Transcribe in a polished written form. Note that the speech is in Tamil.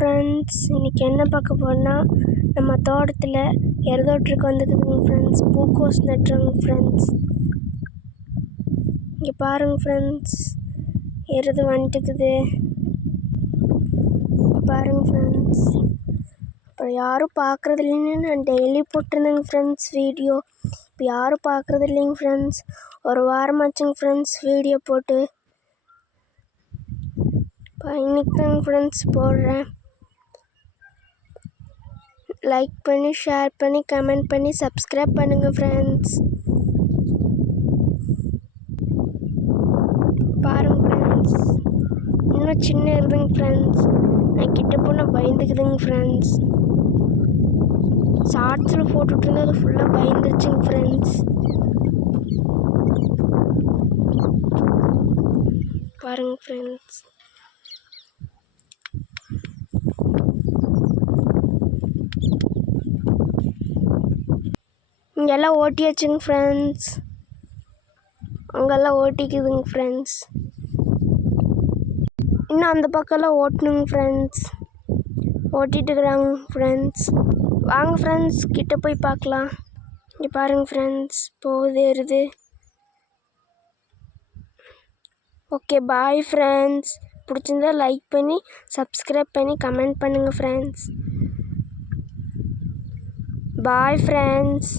ஃப்ரெண்ட்ஸ், இன்றைக்கி என்ன பார்க்க போகிறோன்னா, நம்ம தோட்டத்தில் எருதோட்டருக்கு வந்துக்குதுங்க ஃப்ரெண்ட்ஸ். பூக்கோஸ் நட்டுறோங்க ஃப்ரெண்ட்ஸ். இங்கே பாருங்கள் ஃப்ரெண்ட்ஸ், எருது வந்துட்டுக்குது பாருங்கள் ஃப்ரெண்ட்ஸ். அப்புறம் யாரும் பார்க்குறது இல்லைன்னு நான் டெய்லி போட்டிருந்தேங்க ஃப்ரெண்ட்ஸ் வீடியோ. இப்போ யாரும் பார்க்குறது இல்லைங்க ஃப்ரெண்ட்ஸ். ஒரு வாரமாச்சுங்க ஃப்ரெண்ட்ஸ் வீடியோ போட்டு. இப்போ இன்னைக்கு தாங்க ஃப்ரெண்ட்ஸ் போடுறேன். லைக் பண்ணி, ஷேர் பண்ணி, கமெண்ட் பண்ணி, சப்ஸ்கிரைப் பண்ணுங்கள் ஃப்ரெண்ட்ஸ். பாருங்கள் ஃப்ரெண்ட்ஸ், இன்னும் சின்ன இருக்குதுங்க ஃப்ரெண்ட்ஸ். நான் கிட்ட போனால் பயந்துக்குதுங்க ஃப்ரெண்ட்ஸ். ஷார்ட்ஸில் போட்டுட்ருந்தா அது ஃபுல்லாக பயந்துருச்சுங்க ஃப்ரெண்ட்ஸ். பாருங்கள் ஃப்ரெண்ட்ஸ், இங்கெல்லாம் ஓட்டியாச்சுங்க ஃப்ரெண்ட்ஸ். அங்கெல்லாம் ஓட்டிக்குதுங்க ஃப்ரெண்ட்ஸ். இன்னும் அந்த பக்கம்லாம் ஓட்டணுங்க ஃப்ரெண்ட்ஸ். ஓட்டிகிட்டு இருக்கிறாங்க ஃப்ரெண்ட்ஸ். வாங்க ஃப்ரெண்ட்ஸ், கிட்ட போய் பார்க்கலாம். இங்கே பாருங்கள் ஃப்ரெண்ட்ஸ், போகுது எருது. Okay, bye friends. பிடிச்சிருந்தா லைக் பண்ணி, சப்ஸ்கிரைப் பண்ணி, கமெண்ட் பண்ணுங்கள் ஃப்ரெண்ட்ஸ். Bye friends.